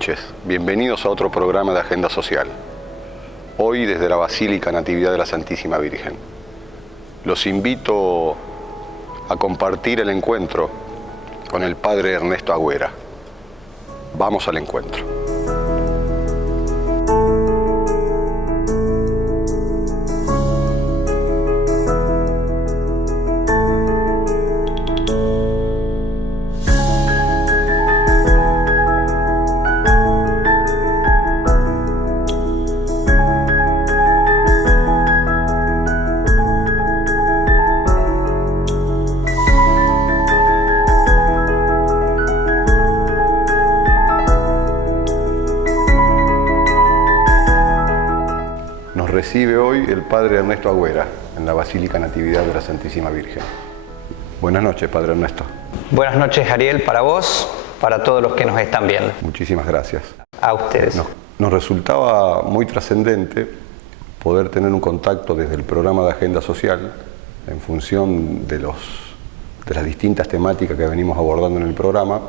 noches, bienvenidos a otro programa de Agenda Social. Hoy desde la Basílica Natividad de la Santísima Virgen. Los invito a compartir el encuentro con el Padre Ernesto Agüera. Vamos al encuentro. Recibe hoy el Padre Ernesto Agüera en la Basílica Natividad de la Santísima Virgen. Buenas noches, Padre Ernesto. Buenas noches, Ariel, para vos, para todos los que nos están viendo. Muchísimas gracias. A ustedes. Nos resultaba muy trascendente poder tener un contacto desde el programa de Agenda Social en función de las distintas temáticas que venimos abordando en el programa,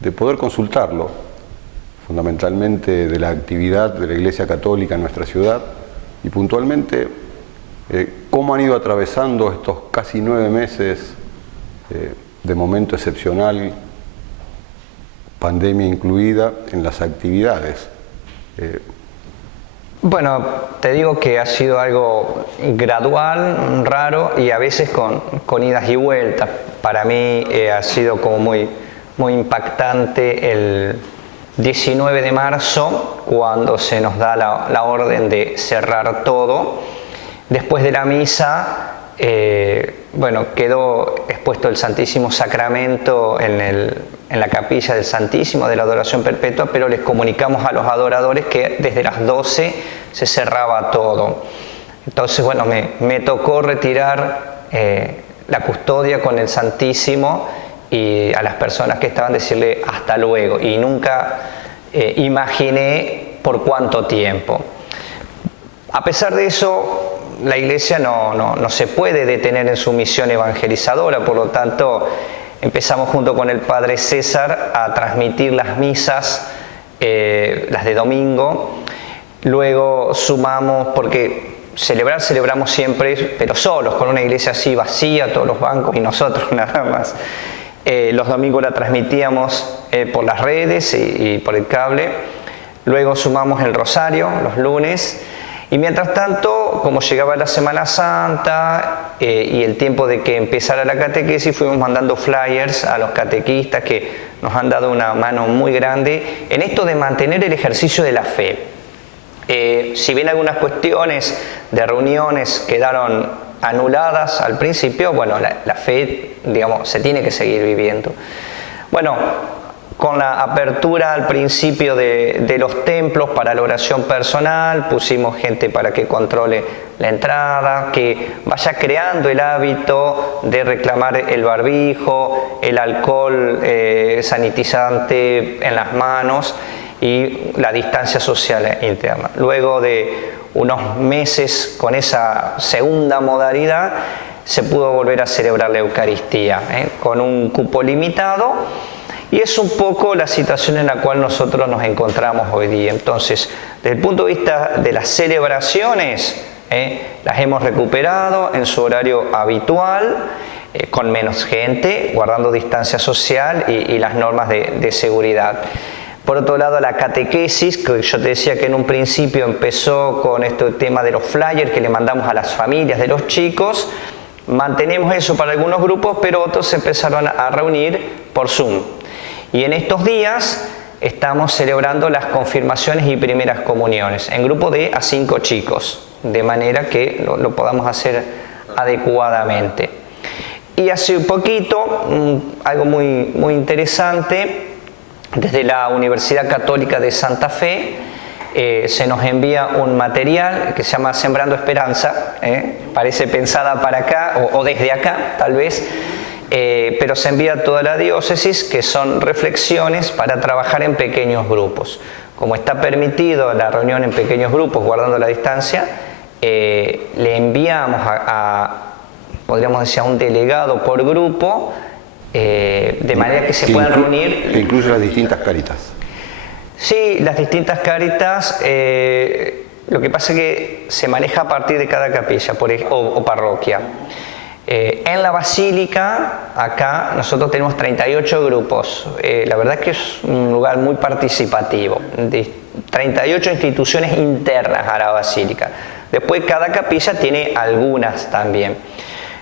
de poder consultarlo, fundamentalmente de la actividad de la Iglesia Católica en nuestra ciudad, y puntualmente cómo han ido atravesando estos casi 9 meses de momento excepcional, pandemia incluida, en las actividades. Bueno, te digo que ha sido algo gradual, raro y a veces con idas y vueltas. Para mí ha sido como muy impactante el 19 de marzo, cuando se nos da la orden de cerrar todo. Después de la misa, bueno, quedó expuesto el Santísimo Sacramento en la capilla del Santísimo de la Adoración Perpetua, pero les comunicamos a los adoradores que desde las 12 se cerraba todo. Entonces, bueno, me tocó retirar la custodia con el Santísimo y a las personas que estaban decirle hasta luego, y nunca imaginé por cuánto tiempo. A pesar de eso, la Iglesia no se puede detener en su misión evangelizadora, por lo tanto empezamos junto con el Padre César a transmitir las misas, las de domingo. Luego sumamos, porque celebramos siempre, pero solos, con una iglesia así vacía, todos los bancos y nosotros nada más. Los domingos la transmitíamos por las redes y por el cable. Luego sumamos el rosario los lunes. Y mientras tanto, como llegaba la Semana Santa y el tiempo de que empezara la catequesis, fuimos mandando flyers a los catequistas que nos han dado una mano muy grande en esto de mantener el ejercicio de la fe. Si bien algunas cuestiones de reuniones quedaron anuladas al principio, bueno, la fe, digamos, se tiene que seguir viviendo. Bueno, con la apertura al principio de los templos para la oración personal, pusimos gente para que controle la entrada, que vaya creando el hábito de reclamar el barbijo, el alcohol sanitizante en las manos y la distancia social interna. Luego de unos meses con esa segunda modalidad, se pudo volver a celebrar la Eucaristía, con un cupo limitado, y es un poco la situación en la cual nosotros nos encontramos hoy día. Entonces, desde el punto de vista de las celebraciones, las hemos recuperado en su horario habitual, con menos gente, guardando distancia social y las normas de seguridad. Por otro lado, la catequesis, que yo te decía que en un principio empezó con este tema de los flyers que le mandamos a las familias de los chicos. Mantenemos eso para algunos grupos, pero otros se empezaron a reunir por Zoom. Y en estos días estamos celebrando las confirmaciones y primeras comuniones en grupo de a 5 chicos, de manera que lo podamos hacer adecuadamente. Y hace un poquito, algo muy interesante, desde la Universidad Católica de Santa Fe se nos envía un material que se llama Sembrando Esperanza, parece pensada para acá o desde acá tal vez, pero se envía a toda la diócesis, que son reflexiones para trabajar en pequeños grupos. Como está permitido la reunión en pequeños grupos guardando la distancia, le enviamos podríamos decir, a un delegado por grupo, de manera que se puedan reunir. Que incluye las distintas caritas. Sí, las distintas Cáritas, lo que pasa es que se maneja a partir de cada capilla o parroquia. En la Basílica, acá, nosotros tenemos 38 grupos. La verdad es que es un lugar muy participativo. 38 instituciones internas a la Basílica. Después cada capilla tiene algunas también.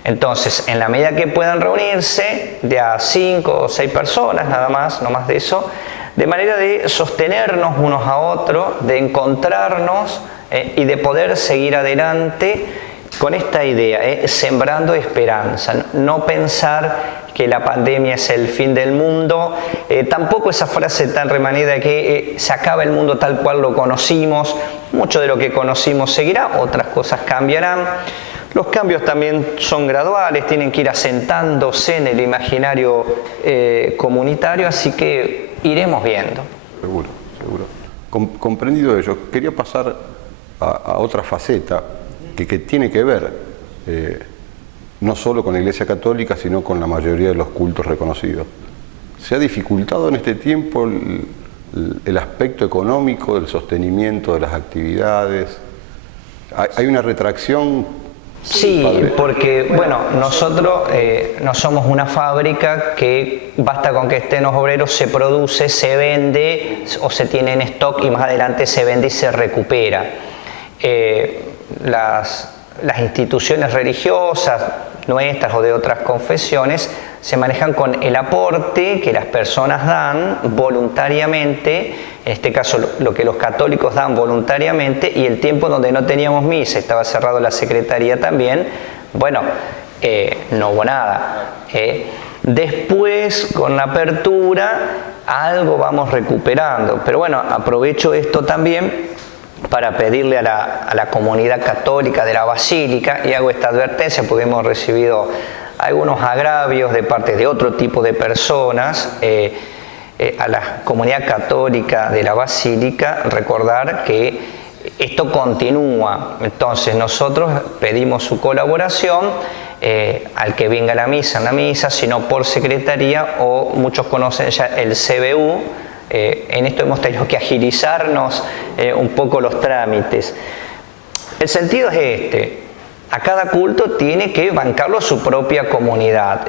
Entonces, en la medida que puedan reunirse, de a 5 o 6 personas nada más, no más de eso, de manera de sostenernos unos a otros, de encontrarnos y de poder seguir adelante con esta idea, sembrando esperanza, no pensar que la pandemia es el fin del mundo, tampoco esa frase tan remanida de que se acaba el mundo tal cual lo conocimos, mucho de lo que conocimos seguirá, otras cosas cambiarán. Los cambios también son graduales, tienen que ir asentándose en el imaginario comunitario, así que iremos viendo. Seguro, seguro. Comprendido ello, quería pasar a otra faceta que tiene que ver no solo con la Iglesia Católica, sino con la mayoría de los cultos reconocidos. ¿Se ha dificultado en este tiempo el aspecto económico del sostenimiento de las actividades? ¿Hay una retracción? Sí, padre? Porque bueno, nosotros no somos una fábrica que basta con que estén los obreros, se produce, se vende o se tiene en stock y más adelante se vende y se recupera. Las instituciones religiosas nuestras o de otras confesiones se manejan con el aporte que las personas dan voluntariamente, en este caso lo que los católicos dan voluntariamente, y el tiempo donde no teníamos misa, estaba cerrado la secretaría también, bueno, no hubo nada. Después, con la apertura, algo vamos recuperando, pero bueno, aprovecho esto también para pedirle a la comunidad católica de la Basílica, y hago esta advertencia porque hemos recibido algunos agravios de parte de otro tipo de personas, a la comunidad católica de la Basílica, recordar que esto continúa. Entonces nosotros pedimos su colaboración, al que venga a la misa, sino por secretaría, o muchos conocen ya el CBU. En esto hemos tenido que agilizarnos un poco los trámites. El sentido es este: a cada culto tiene que bancarlo su propia comunidad.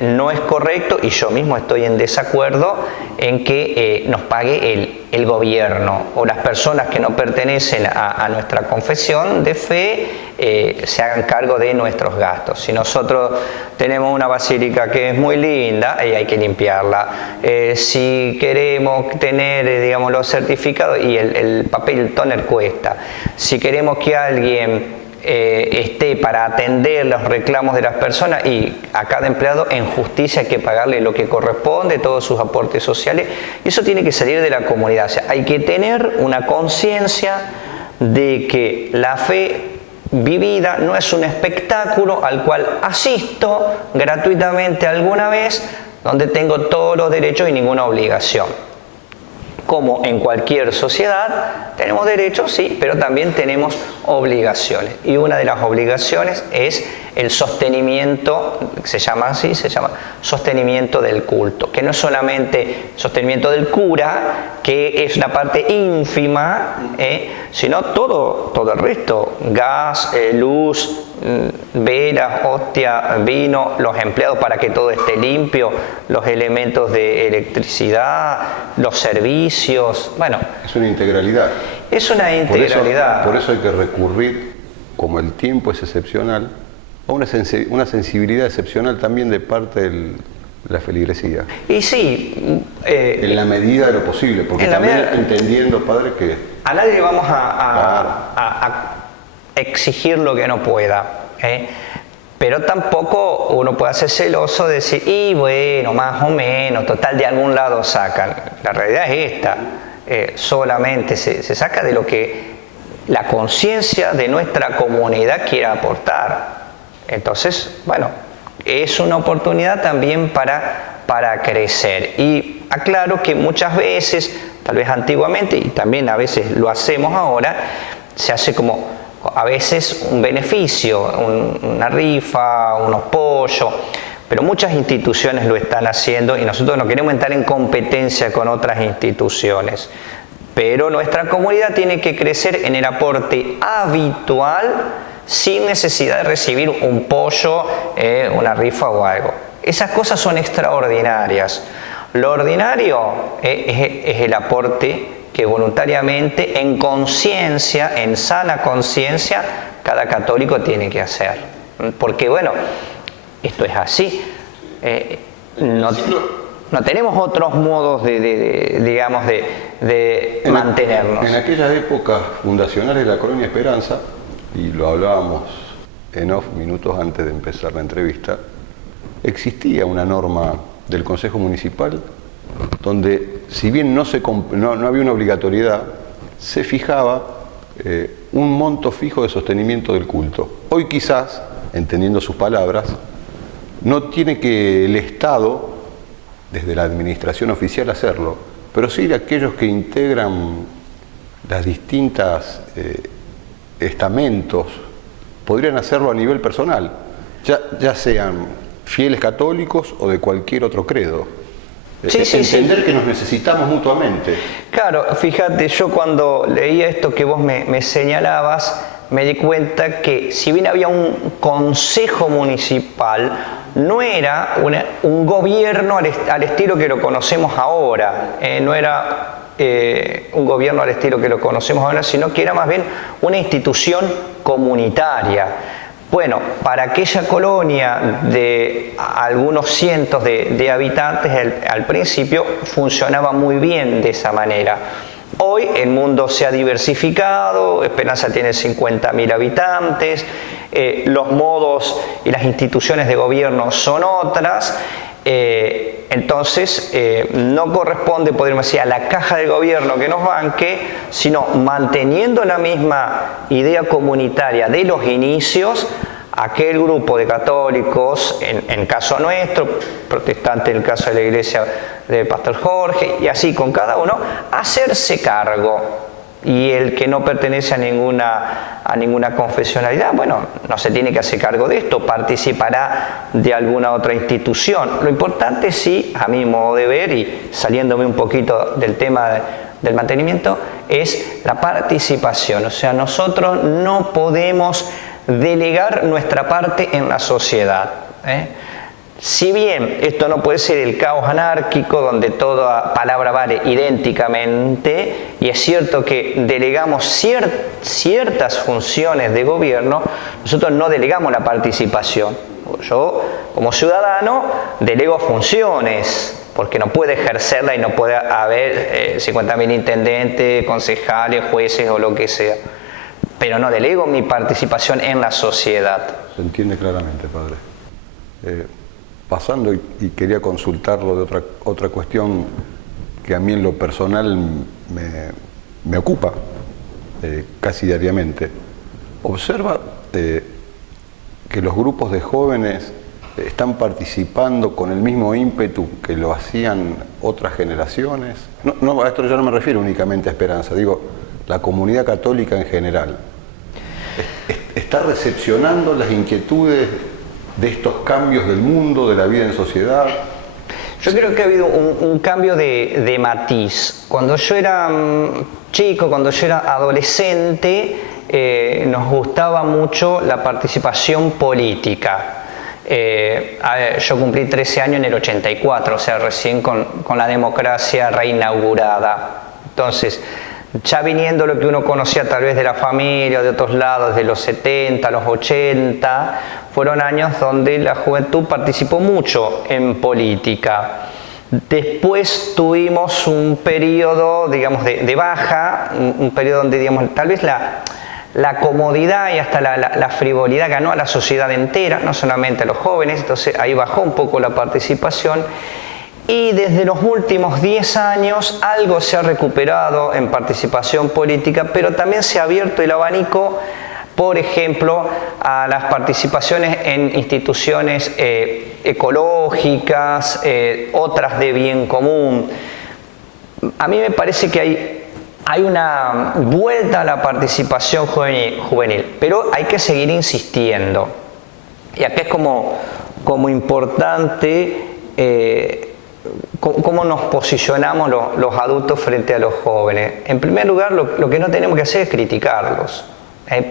No es correcto, y yo mismo estoy en desacuerdo, en que nos pague el gobierno o las personas que no pertenecen a nuestra confesión de fe se hagan cargo de nuestros gastos. Si nosotros tenemos una basílica que es muy linda y hay que limpiarla, si queremos tener, digamos, los certificados, y el papel toner cuesta, si queremos que alguien esté para atender los reclamos de las personas, y a cada empleado en justicia hay que pagarle lo que corresponde, todos sus aportes sociales, y eso tiene que salir de la comunidad. O sea, hay que tener una conciencia de que la fe vivida no es un espectáculo al cual asisto gratuitamente alguna vez, donde tengo todos los derechos y ninguna obligación. Como en cualquier sociedad, tenemos derechos, sí, pero también tenemos obligaciones. Y una de las obligaciones es el sostenimiento, se llama sostenimiento del culto, que no es solamente sostenimiento del cura, que es la parte ínfima, sino todo el resto: gas, luz, velas, hostia, vino, los empleados para que todo esté limpio, los elementos de electricidad, los servicios, bueno. Es una integralidad. Es una integralidad. Por eso hay que recurrir, como el tiempo es excepcional, a una sensibilidad excepcional también de parte de la feligresía. Y sí. En la medida de lo posible, porque también entendiendo, padre, que a nadie le vamos a exigir lo que no pueda, pero tampoco uno puede ser celoso de decir, y bueno, más o menos, total, de algún lado sacan. La realidad es esta: solamente se saca de lo que la conciencia de nuestra comunidad quiera aportar. Entonces, bueno, es una oportunidad también para crecer. Y aclaro que muchas veces, tal vez antiguamente, y también a veces lo hacemos ahora, se hace como a veces un beneficio, una rifa, unos pollos, pero muchas instituciones lo están haciendo y nosotros no queremos entrar en competencia con otras instituciones. Pero nuestra comunidad tiene que crecer en el aporte habitual sin necesidad de recibir un pollo, una rifa o algo. Esas cosas son extraordinarias. Lo ordinario es el aporte que voluntariamente, en conciencia, en sana conciencia, cada católico tiene que hacer. Porque bueno, esto es así. No tenemos otros modos de mantenernos. En aquellas épocas fundacionales de la Colonia Esperanza, y lo hablábamos en off minutos antes de empezar la entrevista, existía una norma del Consejo Municipal donde, si bien no había una obligatoriedad, se fijaba un monto fijo de sostenimiento del culto. Hoy quizás, entendiendo sus palabras, no tiene que el Estado, desde la administración oficial, hacerlo, pero sí de aquellos que integran las distintas estamentos, podrían hacerlo a nivel personal, ya sean fieles católicos o de cualquier otro credo. Entender que nos necesitamos mutuamente. Claro, fíjate, yo cuando leía esto que vos me señalabas, me di cuenta que si bien había un consejo municipal, no era un gobierno al estilo que lo conocemos ahora, no era un gobierno al estilo que lo conocemos ahora, sino que era más bien una institución comunitaria. Bueno, para aquella colonia de algunos cientos de habitantes, al principio funcionaba muy bien de esa manera. Hoy el mundo se ha diversificado, Esperanza tiene 50.000 habitantes, los modos y las instituciones de gobierno son otras, entonces no corresponde, podríamos decir, a la caja de gobierno que nos banque, sino manteniendo la misma idea comunitaria de los inicios, aquel grupo de católicos, en caso nuestro, protestante en el caso de la iglesia del Pastor Jorge, y así con cada uno, hacerse cargo. Y el que no pertenece a ninguna confesionalidad, bueno, no se tiene que hacer cargo de esto, participará de alguna otra institución. Lo importante sí, a mi modo de ver, y saliéndome un poquito del tema del mantenimiento, es la participación. O sea, nosotros no podemos delegar nuestra parte en la sociedad. Si bien esto no puede ser el caos anárquico donde toda palabra vale idénticamente, y es cierto que delegamos ciertas funciones de gobierno, nosotros no delegamos la participación. Yo, como ciudadano, delego funciones, porque no puede ejercerla y no puede haber 50.000 intendentes, concejales, jueces o lo que sea. Pero no delego mi participación en la sociedad. Se entiende claramente, padre. Pasando, y quería consultarlo de otra cuestión que a mí en lo personal me ocupa casi diariamente. Observa que los grupos de jóvenes están participando con el mismo ímpetu que lo hacían otras generaciones. No, a esto yo no me refiero únicamente a Esperanza, digo, la comunidad católica en general. ¿Está recepcionando las inquietudes de estos cambios del mundo, de la vida en sociedad? Yo creo que ha habido un cambio de matiz. Cuando yo era chico, cuando yo era adolescente, nos gustaba mucho la participación política. Yo cumplí 13 años en el 84, o sea, recién con la democracia reinaugurada. Entonces, ya viniendo lo que uno conocía tal vez de la familia o de otros lados, de los 70, los 80, fueron años donde la juventud participó mucho en política. Después tuvimos un periodo, digamos, de baja, un periodo donde, digamos, tal vez la comodidad y hasta la frivolidad ganó a la sociedad entera, no solamente a los jóvenes, entonces ahí bajó un poco la participación. Y desde los últimos 10 años algo se ha recuperado en participación política, pero también se ha abierto el abanico, por ejemplo, a las participaciones en instituciones ecológicas, otras de bien común. A mí me parece que hay una vuelta a la participación juvenil, pero hay que seguir insistiendo. Y acá es como importante ¿cómo nos posicionamos los adultos frente a los jóvenes? En primer lugar, lo que no tenemos que hacer es criticarlos,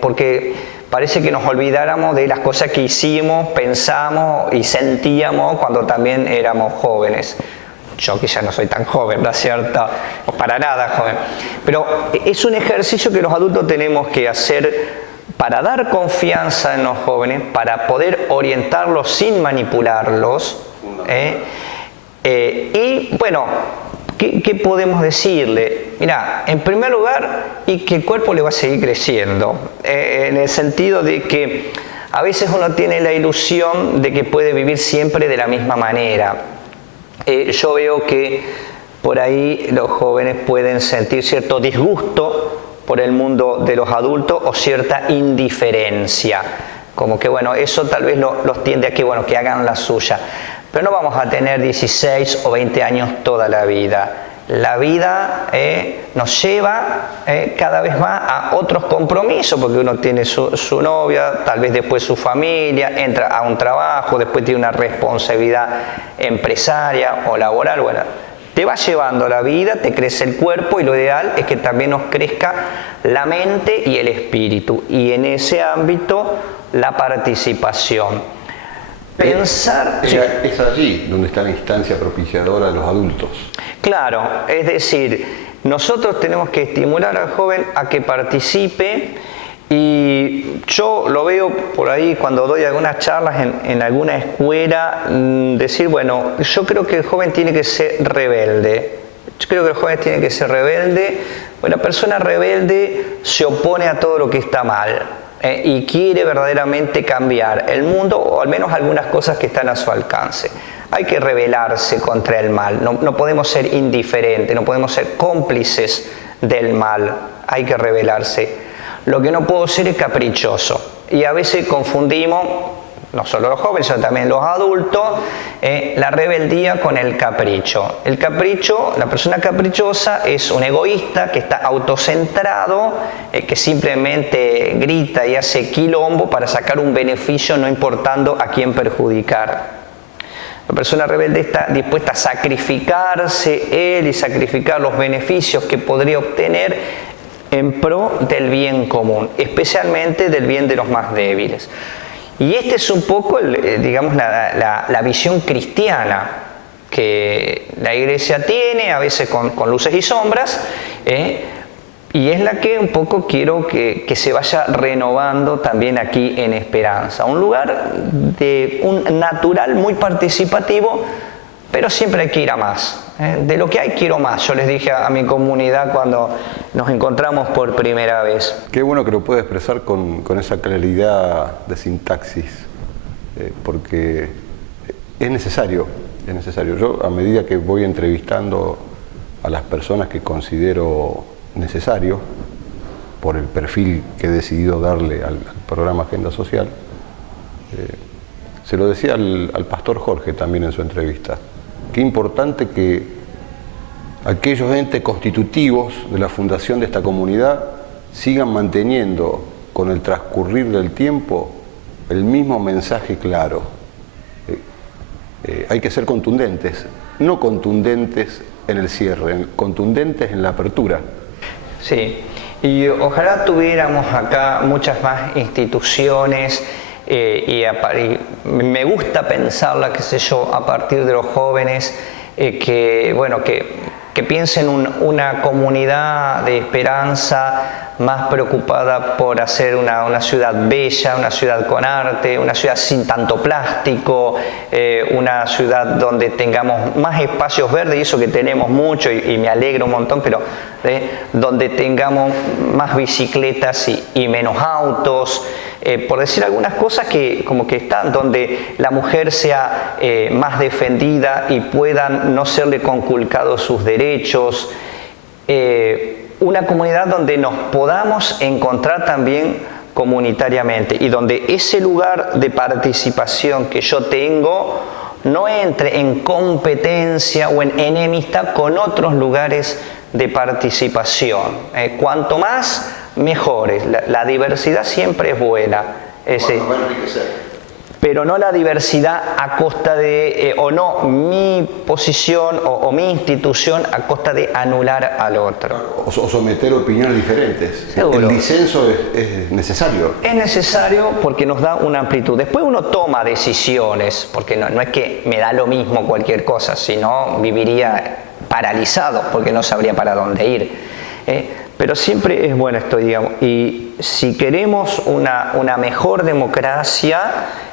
porque parece que nos olvidáramos de las cosas que hicimos, pensamos y sentíamos cuando también éramos jóvenes. Yo que ya no soy tan joven, ¿no es cierto? O para nada joven. Pero es un ejercicio que los adultos tenemos que hacer para dar confianza en los jóvenes, para poder orientarlos sin manipularlos. Y bueno, ¿qué podemos decirle? Mira, en primer lugar, y que el cuerpo le va a seguir creciendo, en el sentido de que a veces uno tiene la ilusión de que puede vivir siempre de la misma manera. Yo veo que por ahí los jóvenes pueden sentir cierto disgusto por el mundo de los adultos o cierta indiferencia, como que bueno, eso tal vez los tiende a que, bueno, que hagan la suya. Pero no vamos a tener 16 o 20 años toda la vida. La vida nos lleva cada vez más a otros compromisos, porque uno tiene su novia, tal vez después su familia, entra a un trabajo, después tiene una responsabilidad empresaria o laboral. Bueno, te va llevando la vida, te crece el cuerpo y lo ideal es que también nos crezca la mente y el espíritu. Y en ese ámbito, la participación. Pensar... Es allí donde está la instancia propiciadora de los adultos. Claro, es decir, nosotros tenemos que estimular al joven a que participe, y yo lo veo por ahí cuando doy algunas charlas en alguna escuela, decir, bueno, yo creo que el joven tiene que ser rebelde. Yo creo que el joven tiene que ser rebelde. Una persona rebelde se opone a todo lo que está mal. Y quiere verdaderamente cambiar el mundo, o al menos algunas cosas que están a su alcance. Hay que rebelarse contra el mal, no podemos ser indiferentes, no podemos ser cómplices del mal, hay que rebelarse. Lo que no puedo ser es caprichoso, y a veces confundimos, no solo los jóvenes, sino también los adultos, la rebeldía con el capricho. El capricho, la persona caprichosa es un egoísta que está autocentrado, que simplemente grita y hace quilombo para sacar un beneficio, no importando a quién perjudicar. La persona rebelde está dispuesta a sacrificarse él y sacrificar los beneficios que podría obtener en pro del bien común, especialmente del bien de los más débiles. Y este es un poco, digamos, la visión cristiana que la Iglesia tiene, a veces con luces y sombras, y es la que un poco quiero que se vaya renovando también aquí en Esperanza. Un lugar de un natural muy participativo, pero siempre hay que ir a más. De lo que hay, quiero más. Yo les dije a mi comunidad cuando nos encontramos por primera vez. Qué bueno que lo puede expresar con esa claridad de sintaxis, porque es necesario. Yo, a medida que voy entrevistando a las personas que considero necesario, por el perfil que he decidido darle al programa Agenda Social, se lo decía al pastor Jorge también en su entrevista. Qué importante que aquellos entes constitutivos de la fundación de esta comunidad sigan manteniendo con el transcurrir del tiempo el mismo mensaje claro. Hay que ser contundentes, no contundentes en el cierre, contundentes en la apertura. Sí, y ojalá tuviéramos acá muchas más instituciones. Y me gusta pensarla, qué sé yo, a partir de los jóvenes, que piensen una comunidad de esperanza más preocupada por hacer una ciudad bella, una ciudad con arte, una ciudad sin tanto plástico, una ciudad donde tengamos más espacios verdes, y eso que tenemos mucho, y me alegro un montón, pero donde tengamos más bicicletas y menos autos. Por decir algunas cosas que como que están, donde la mujer sea más defendida y puedan no serle conculcados sus derechos. Una comunidad donde nos podamos encontrar también comunitariamente, y donde ese lugar de participación que yo tengo no entre en competencia o en enemistad con otros lugares de participación. Cuanto más, mejores. La diversidad siempre es buena. pero no la diversidad a costa de, o no mi posición o mi institución a costa de anular al otro. O someter opiniones diferentes. Seguro. El disenso es necesario. Es necesario porque nos da una amplitud. Después uno toma decisiones, porque no es que me da lo mismo cualquier cosa, sino viviría paralizado porque no sabría para dónde ir. Pero siempre es bueno esto, digamos. Y si queremos una mejor democracia,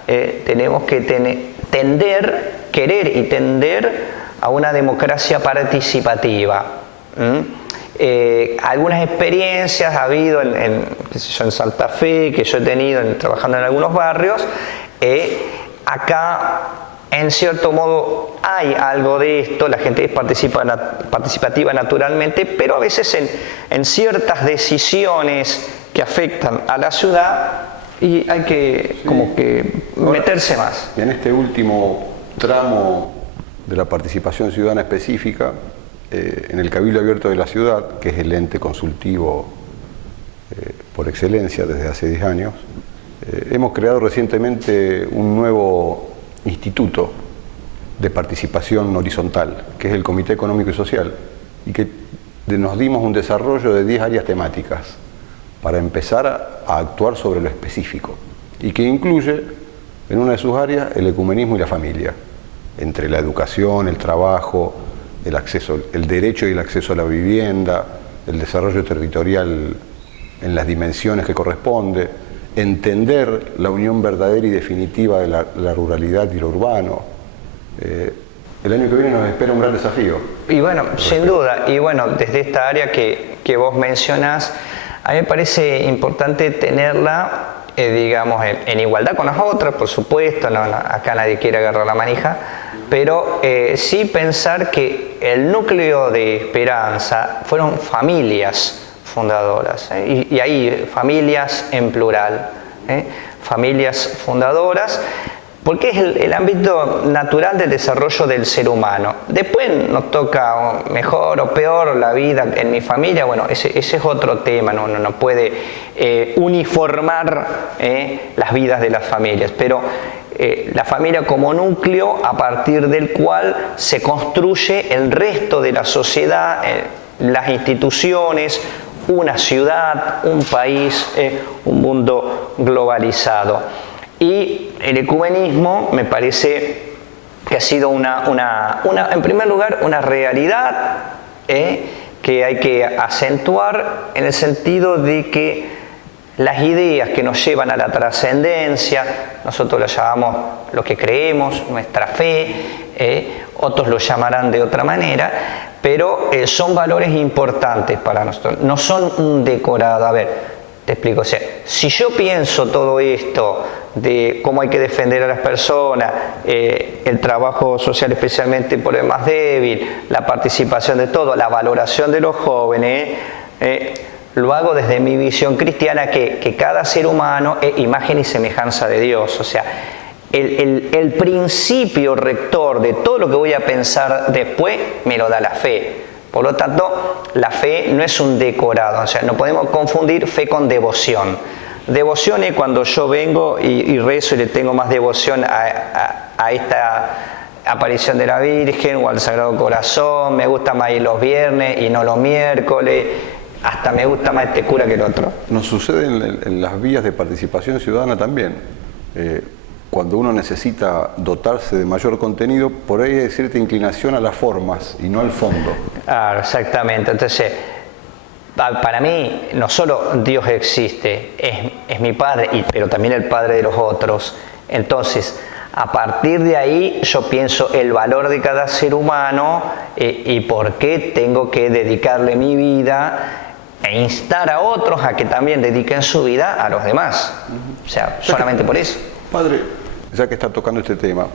tenemos que querer y tender a una democracia participativa. Algunas experiencias ha habido en Santa Fe, que yo he tenido trabajando en algunos barrios. Acá, en cierto modo, hay algo de esto, la gente es participativa naturalmente, pero a veces en ciertas decisiones que afectan a la ciudad y hay que como que meterse más. Y en este último tramo de la participación ciudadana específica, en el Cabildo Abierto de la Ciudad, que es el ente consultivo por excelencia desde hace 10 años, hemos creado recientemente un nuevo instituto de participación horizontal, que es el Comité Económico y Social, y que nos dimos un desarrollo de 10 áreas temáticas para empezar a actuar sobre lo específico, y que incluye en una de sus áreas el ecumenismo y la familia, entre la educación, el trabajo, el acceso, el derecho y el acceso a la vivienda, el desarrollo territorial en las dimensiones que corresponde, entender la unión verdadera y definitiva de la ruralidad y lo urbano. El año que viene nos espera un gran desafío. Y bueno, sin duda, y bueno, desde esta área que vos mencionás, a mí me parece importante tenerla, digamos, en igualdad con las otras, por supuesto, acá nadie quiere agarrar la manija, pero sí pensar que el núcleo de Esperanza fueron familias fundadoras, y ahí familias en plural, familias fundadoras, porque es el ámbito natural del desarrollo del ser humano. Después nos toca mejor o peor la vida en mi familia, bueno, ese es otro tema, uno no puede uniformar las vidas de las familias, pero la familia como núcleo a partir del cual se construye el resto de la sociedad, las instituciones, una ciudad, un país, un mundo globalizado. Y el ecumenismo me parece que ha sido en primer lugar, una realidad que hay que acentuar en el sentido de que las ideas que nos llevan a la trascendencia, nosotros las llamamos lo que creemos, nuestra fe, otros lo llamarán de otra manera, pero son valores importantes para nosotros, no son un decorado. A ver, te explico, o sea, si yo pienso todo esto de cómo hay que defender a las personas, el trabajo social especialmente por el más débil, la participación de todo, la valoración de los jóvenes, lo hago desde mi visión cristiana que cada ser humano es imagen y semejanza de Dios, o sea, el principio rector de todo lo que voy a pensar después me lo da la fe. Por lo tanto, la fe no es un decorado, o sea, no podemos confundir fe con devoción. Devoción es cuando yo vengo y rezo y le tengo más devoción a esta aparición de la Virgen o al Sagrado Corazón, me gusta más ir los viernes y no los miércoles, hasta me gusta más este cura que el otro. Nos sucede en las vías de participación ciudadana también. Cuando uno necesita dotarse de mayor contenido, por ahí hay cierta inclinación a las formas y no al fondo. Ah, exactamente. Entonces, para mí, no solo Dios existe, es mi Padre, pero también el Padre de los otros. Entonces, a partir de ahí, yo pienso el valor de cada ser humano y por qué tengo que dedicarle mi vida e instar a otros a que también dediquen su vida a los demás. O sea, solamente por eso. Padre, ya que está tocando este tema,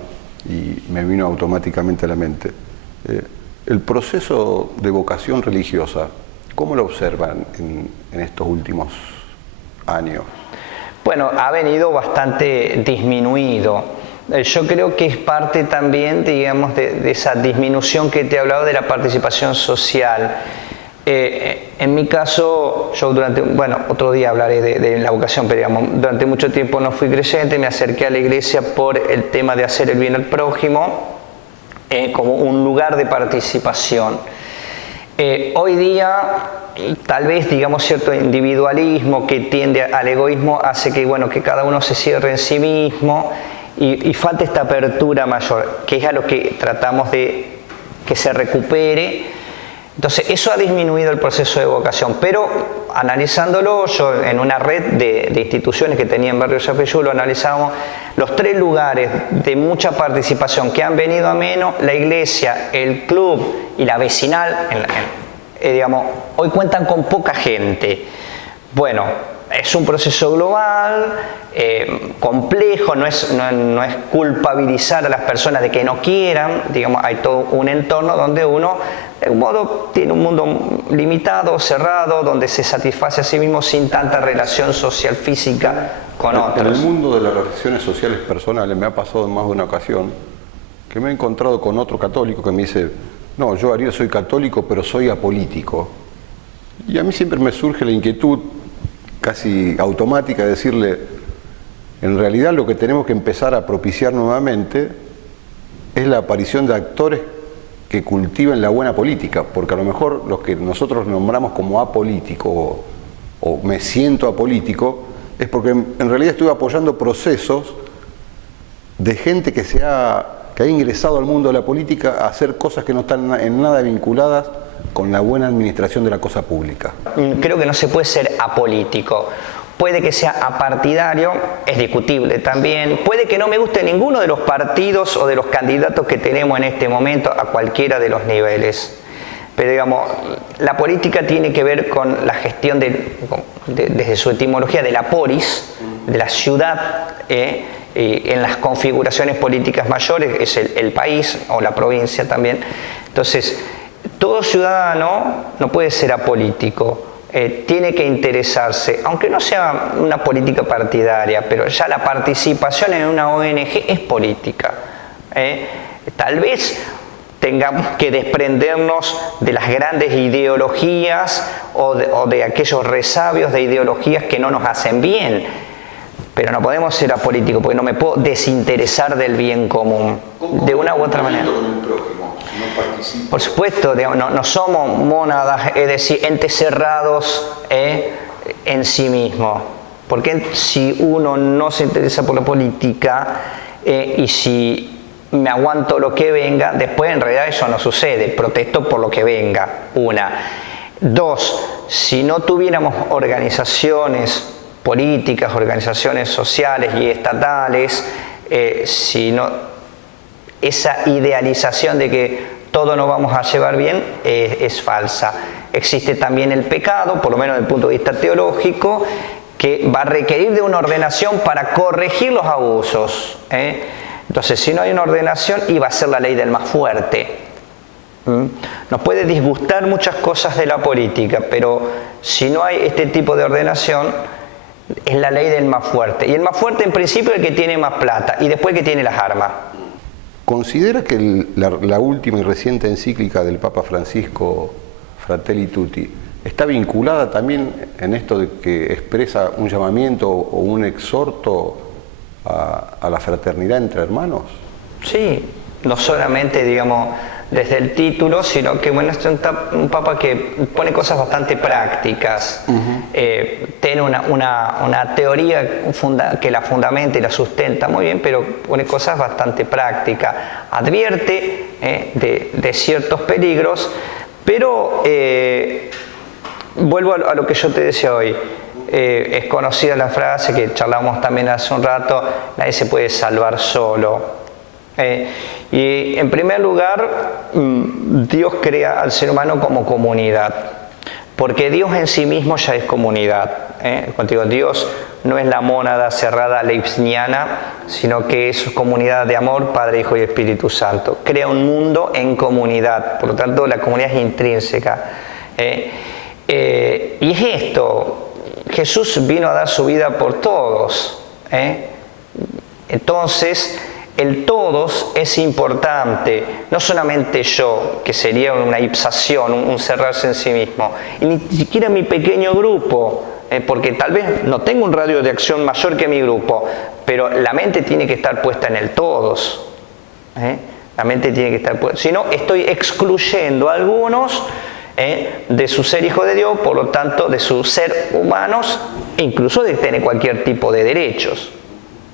y me vino automáticamente a la mente, el proceso de vocación religiosa, ¿cómo lo observan en estos últimos años? Bueno, ha venido bastante disminuido. Yo creo que es parte también, digamos, de esa disminución que te he hablado de la participación social. En mi caso, yo otro día hablaré de la vocación, pero digamos, durante mucho tiempo no fui creyente, me acerqué a la iglesia por el tema de hacer el bien al prójimo, como un lugar de participación. Hoy día, tal vez, digamos, cierto individualismo que tiende al egoísmo hace que, bueno, que cada uno se cierre en sí mismo y falta esta apertura mayor, que es a lo que tratamos de que se recupere. Entonces, eso ha disminuido el proceso de vocación, pero analizándolo, yo en una red de instituciones que tenía en Barrio Yapeyú, analizábamos los 3 lugares de mucha participación que han venido a menos: la iglesia, el club y la vecinal. Digamos, hoy cuentan con poca gente. Bueno, es un proceso global, complejo, no es culpabilizar a las personas de que no quieran. Digamos, hay todo un entorno donde uno, de un modo, tiene un mundo limitado, cerrado, donde se satisface a sí mismo sin tanta relación social física con otros. En el mundo de las relaciones sociales personales me ha pasado en más de una ocasión que me he encontrado con otro católico que me dice: no, yo, Ariel, soy católico, pero soy apolítico. Y a mí siempre me surge la inquietud casi automática de decirle: en realidad lo que tenemos que empezar a propiciar nuevamente es la aparición de actores que cultiven la buena política, porque a lo mejor los que nosotros nombramos como apolítico o me siento apolítico es porque en realidad estoy apoyando procesos de gente que ha ingresado al mundo de la política a hacer cosas que no están en nada vinculadas con la buena administración de la cosa pública. Creo que no se puede ser apolítico. Puede que sea apartidario, es discutible también. Puede que no me guste ninguno de los partidos o de los candidatos que tenemos en este momento a cualquiera de los niveles. Pero digamos, la política tiene que ver con la gestión desde su etimología de la polis, de la ciudad, en las configuraciones políticas mayores, es el país o la provincia también. Entonces, todo ciudadano no puede ser apolítico. Tiene que interesarse, aunque no sea una política partidaria, pero ya la participación en una ONG es política. Tal vez tengamos que desprendernos de las grandes ideologías o de aquellos resabios de ideologías que no nos hacen bien, pero no podemos ser apolíticos porque no me puedo desinteresar del bien común de una u otra manera. Por supuesto, no somos mónadas, es decir, entes cerrados en sí mismos. Porque si uno no se interesa por la política y si me aguanto lo que venga, después en realidad eso no sucede, protesto por lo que venga, 1. 2, si no tuviéramos organizaciones políticas, organizaciones sociales y estatales, esa idealización de que todo nos vamos a llevar bien es falsa. Existe también el pecado, por lo menos desde el punto de vista teológico, que va a requerir de una ordenación para corregir los abusos. Entonces, si no hay una ordenación, iba a ser la ley del más fuerte. Nos puede disgustar muchas cosas de la política, pero si no hay este tipo de ordenación, es la ley del más fuerte. Y el más fuerte, en principio, es el que tiene más plata y después el que tiene las armas. ¿Considera que la última y reciente encíclica del Papa Francisco, Fratelli Tutti, está vinculada también en esto de que expresa un llamamiento o un exhorto a la fraternidad entre hermanos? Sí, no solamente, digamos, desde el título, sino que bueno, es un Papa que pone cosas bastante prácticas. Tiene una teoría que la fundamenta y la sustenta muy bien, pero pone cosas bastante prácticas. Advierte de ciertos peligros, pero vuelvo a lo que yo te decía hoy. Es conocida la frase que charlamos también hace un rato: nadie se puede salvar solo. Y en primer lugar, Dios crea al ser humano como comunidad, porque Dios en sí mismo ya es comunidad. Cuando digo Dios, no es la mónada cerrada leibniziana, sino que es comunidad de amor, Padre, Hijo y Espíritu Santo. Crea un mundo en comunidad, por lo tanto la comunidad es intrínseca. Y es esto, Jesús vino a dar su vida por todos. Entonces, el todos es importante, no solamente yo, que sería una ipsación, un cerrarse en sí mismo, y ni siquiera mi pequeño grupo, porque tal vez no tengo un radio de acción mayor que mi grupo, pero la mente tiene que estar puesta en el todos. La mente tiene que estar puesta, si no estoy excluyendo a algunos de su ser hijo de Dios, por lo tanto de su ser humanos, e incluso de tener cualquier tipo de derechos.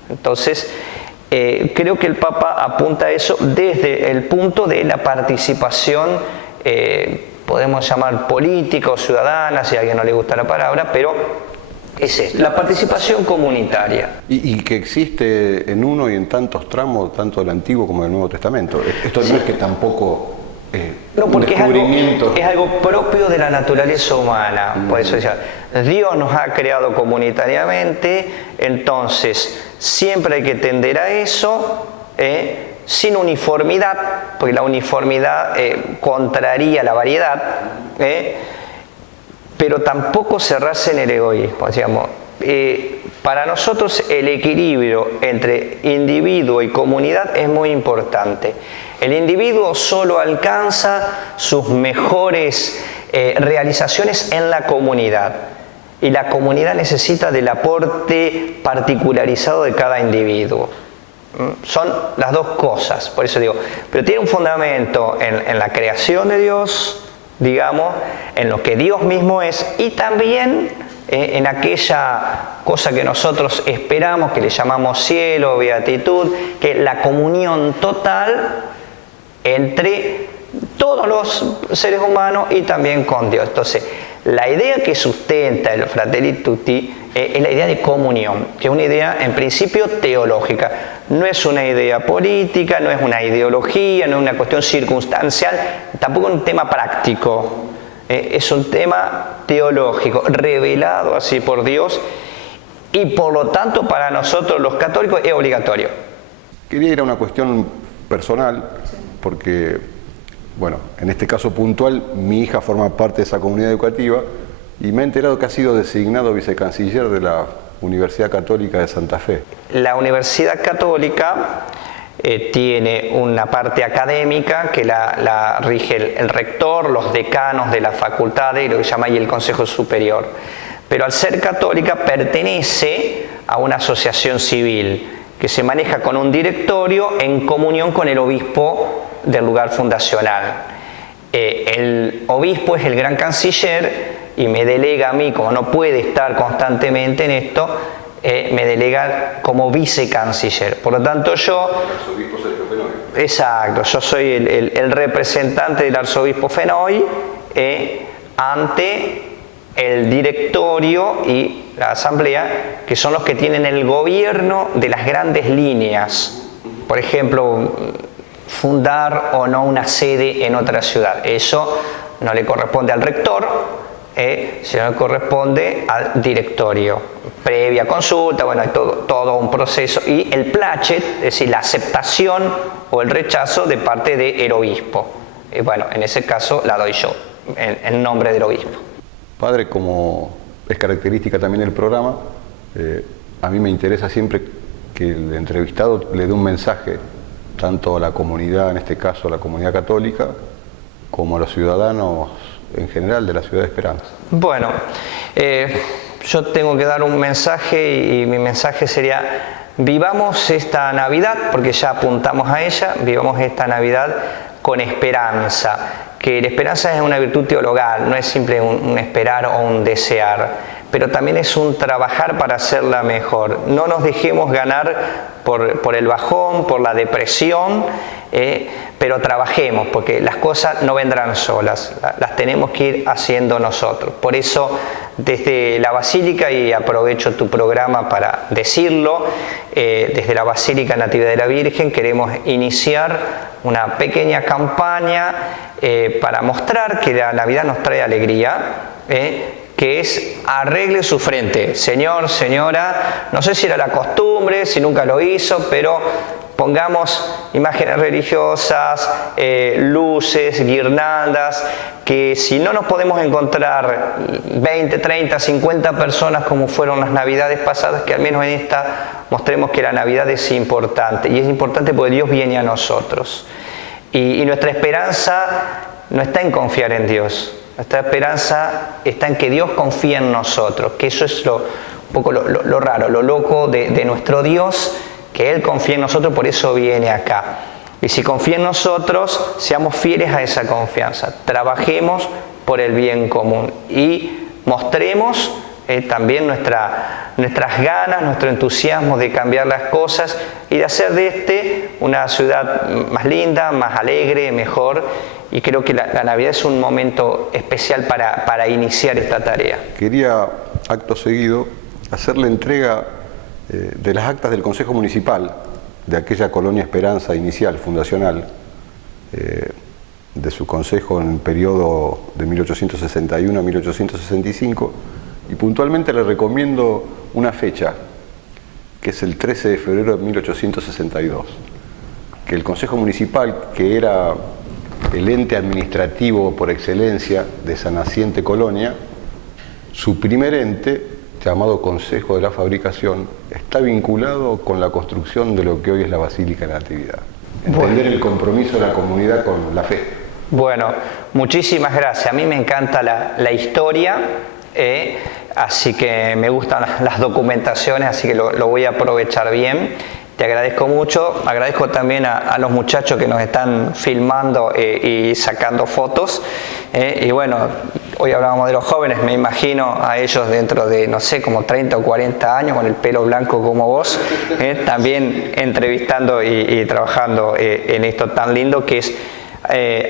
Entonces, creo que el Papa apunta a eso desde el punto de la participación, podemos llamar política o ciudadana, si a alguien no le gusta la palabra, pero es esto, la participación comunitaria. Y que existe en uno y en tantos tramos, tanto del Antiguo como del Nuevo Testamento. Esto Sí. no es que tampoco No, porque un descubrimiento. es algo propio de la naturaleza humana. Por eso decía, Dios nos ha creado comunitariamente, entonces siempre hay que tender a eso, sin uniformidad, porque la uniformidad contraría la variedad, pero tampoco cerrarse en el egoísmo. Digamos, para nosotros el equilibrio entre individuo y comunidad es muy importante. El individuo solo alcanza sus mejores realizaciones en la comunidad, y la comunidad necesita del aporte particularizado de cada individuo. Son las dos cosas, por eso digo, pero tiene un fundamento en la creación de Dios, digamos, en lo que Dios mismo es, y también en aquella cosa que nosotros esperamos, que le llamamos cielo, beatitud, que es la comunión total entre todos los seres humanos y también con Dios. Entonces, la idea que sustenta el Fratelli Tutti es la idea de comunión, que es una idea en principio teológica. No es una idea política, no es una ideología, no es una cuestión circunstancial, tampoco es un tema práctico. Es un tema teológico, revelado así por Dios, y por lo tanto para nosotros los católicos es obligatorio. Quería ir a una cuestión personal, porque, bueno, en este caso puntual, mi hija forma parte de esa comunidad educativa y me he enterado que ha sido designado vicecanciller de la Universidad Católica de Santa Fe. La Universidad Católica tiene una parte académica que la rige el rector, los decanos de las facultades y lo que se llama ahí el Consejo Superior. Pero al ser católica pertenece a una asociación civil que se maneja con un directorio en comunión con el obispo del lugar fundacional. El obispo es el gran canciller y me delega a mí, como no puede estar constantemente en esto, me delega como vicecanciller. Por lo tanto yo... Exacto, yo soy el representante del arzobispo Fenoy ante el directorio y la asamblea, que son los que tienen el gobierno de las grandes líneas. Por ejemplo, fundar o no una sede en otra ciudad. Eso no le corresponde al rector, sino le corresponde al directorio. Previa consulta, bueno, hay todo un proceso. Y el placet, es decir, la aceptación o el rechazo de parte del obispo. Bueno, en ese caso la doy yo, en nombre del obispo. Padre, como es característica también del programa, a mí me interesa siempre que el entrevistado le dé un mensaje tanto a la comunidad, en este caso a la comunidad católica, como a los ciudadanos en general de la ciudad de Esperanza. Bueno, yo tengo que dar un mensaje y mi mensaje sería: vivamos esta Navidad, porque ya apuntamos a ella, vivamos esta Navidad con esperanza, que la esperanza es una virtud teologal, no es simple un esperar o un desear, pero también es un trabajar para hacerla mejor. No nos dejemos ganar por el bajón, por la depresión, pero trabajemos, porque las cosas no vendrán solas, las tenemos que ir haciendo nosotros. Por eso, desde la Basílica, y aprovecho tu programa para decirlo, desde la Basílica Natividad de la Virgen queremos iniciar una pequeña campaña para mostrar que la Navidad nos trae alegría, que es: arregle su frente. Señor, señora, no sé si era la costumbre, si nunca lo hizo, pero pongamos imágenes religiosas, luces, guirnaldas, que si no nos podemos encontrar 20, 30, 50 personas como fueron las Navidades pasadas, que al menos en esta mostremos que la Navidad es importante, y es importante porque Dios viene a nosotros. Y nuestra esperanza no está en confiar en Dios, nuestra esperanza está en que Dios confía en nosotros, que eso es un poco lo raro, lo loco de nuestro Dios, que Él confía en nosotros, por eso viene acá. Y si confía en nosotros, seamos fieles a esa confianza, trabajemos por el bien común y mostremos también nuestras ganas, nuestro entusiasmo de cambiar las cosas y de hacer de una ciudad más linda, más alegre, mejor. Y creo que la Navidad es un momento especial para iniciar esta tarea. Quería, acto seguido, hacer la entrega de las actas del Consejo Municipal de aquella Colonia Esperanza inicial, fundacional, de su consejo en el periodo de 1861 a 1865, y puntualmente le recomiendo una fecha, que es el 13 de febrero de 1862, que el Consejo Municipal, que era el ente administrativo por excelencia de esa naciente colonia, su primer ente, llamado Consejo de la Fabricación, está vinculado con la construcción de lo que hoy es la Basílica de la Natividad. Entender el compromiso de la comunidad con la fe. Bueno, muchísimas gracias. A mí me encanta la historia, así que me gustan las documentaciones, así que lo voy a aprovechar bien. Te agradezco mucho, agradezco también a los muchachos que nos están filmando y sacando fotos. Y bueno, hoy hablábamos de los jóvenes, me imagino a ellos dentro de, no sé, como 30 o 40 años, con el pelo blanco como vos, también entrevistando y trabajando en esto tan lindo que es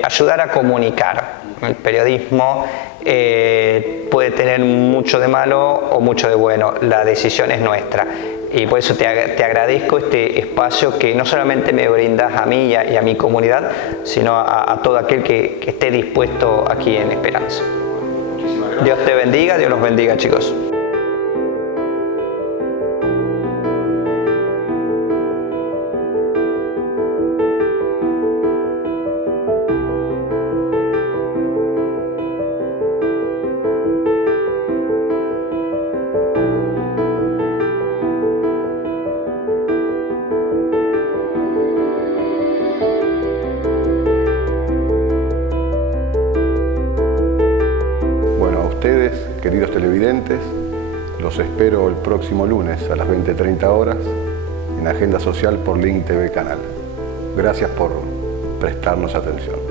ayudar a comunicar. El periodismo puede tener mucho de malo o mucho de bueno, la decisión es nuestra. Y por eso te agradezco este espacio que no solamente me brindas a mí y a mi comunidad, sino a todo aquel que esté dispuesto aquí en Esperanza. Dios te bendiga, Dios los bendiga, chicos. Queridos televidentes, los espero el próximo lunes a las 20:30 horas en Agenda Social por Link TV Canal. Gracias por prestarnos atención.